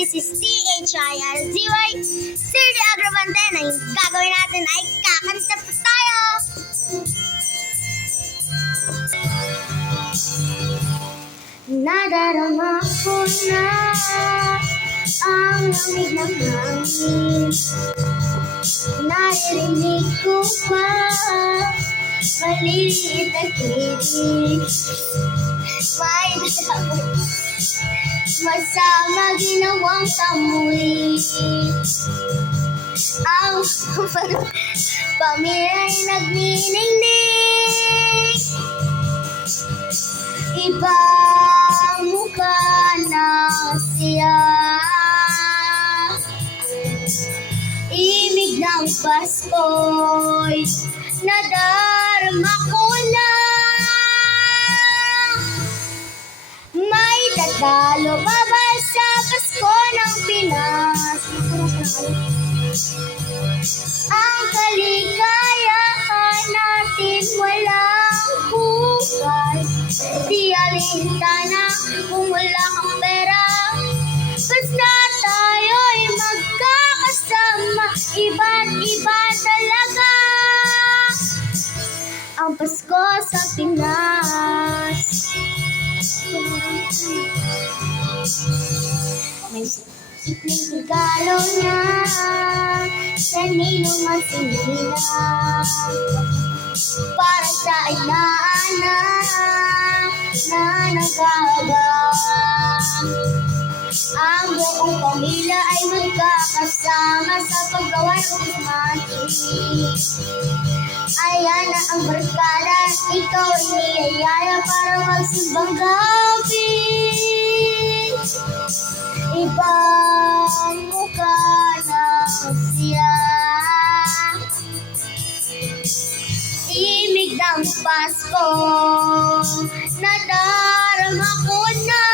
This is THIRZY Sergio Agravante na yung gagawin natin ay kakanta pa tayo! Nadarama ko na ang lamig ng hangin. Naririnig ko pa maliliit na kilig. May dapat masama ginawang kamuhi. Ang pamilya'y nagniningning. Ibang mukha na siya. Ibig ng Pasko'y nadarama ko na. May tatalo pa ba sa Pasko ng Pinas? Ang kaligayahan natin walang bukas. Di alintana kung wala kang pera. Basta tayo'y magkakasama. Iba't iba talaga ang Pasko sa Pinas. May simpleng regalo na sa ninong at sinina para sa inaanak na nag-aabang. Ang buong pamilya ay magkakasama sa paggawa ng Christmas. Ayan na ang barkada, ikaw ay niyayaya para magsimbang gabi. Ibang mukha na siya. Imig ng Pasko, nadarama ko na.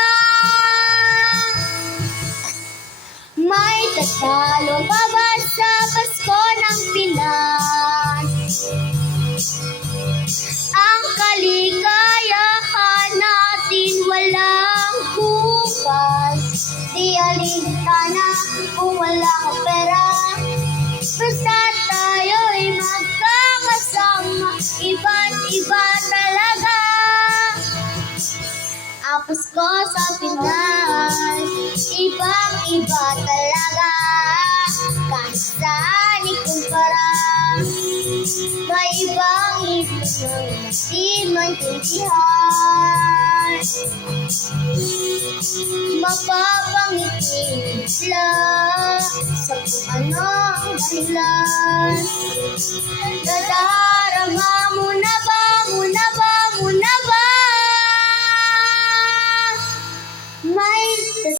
May tatalo pa ba sa Pasko ng Pinas? Ang kaligayahan natin walang bukas. Di alintana kung wala kang pera. Basta tayo'y magkakasama. Iba't iba talaga ang Pasko sa Pinas. Ibang iba talaga. Kahit saan ikumpara, may ibang ibig na di maintindihan. Mapapangiti lang sa kung anong dahilan.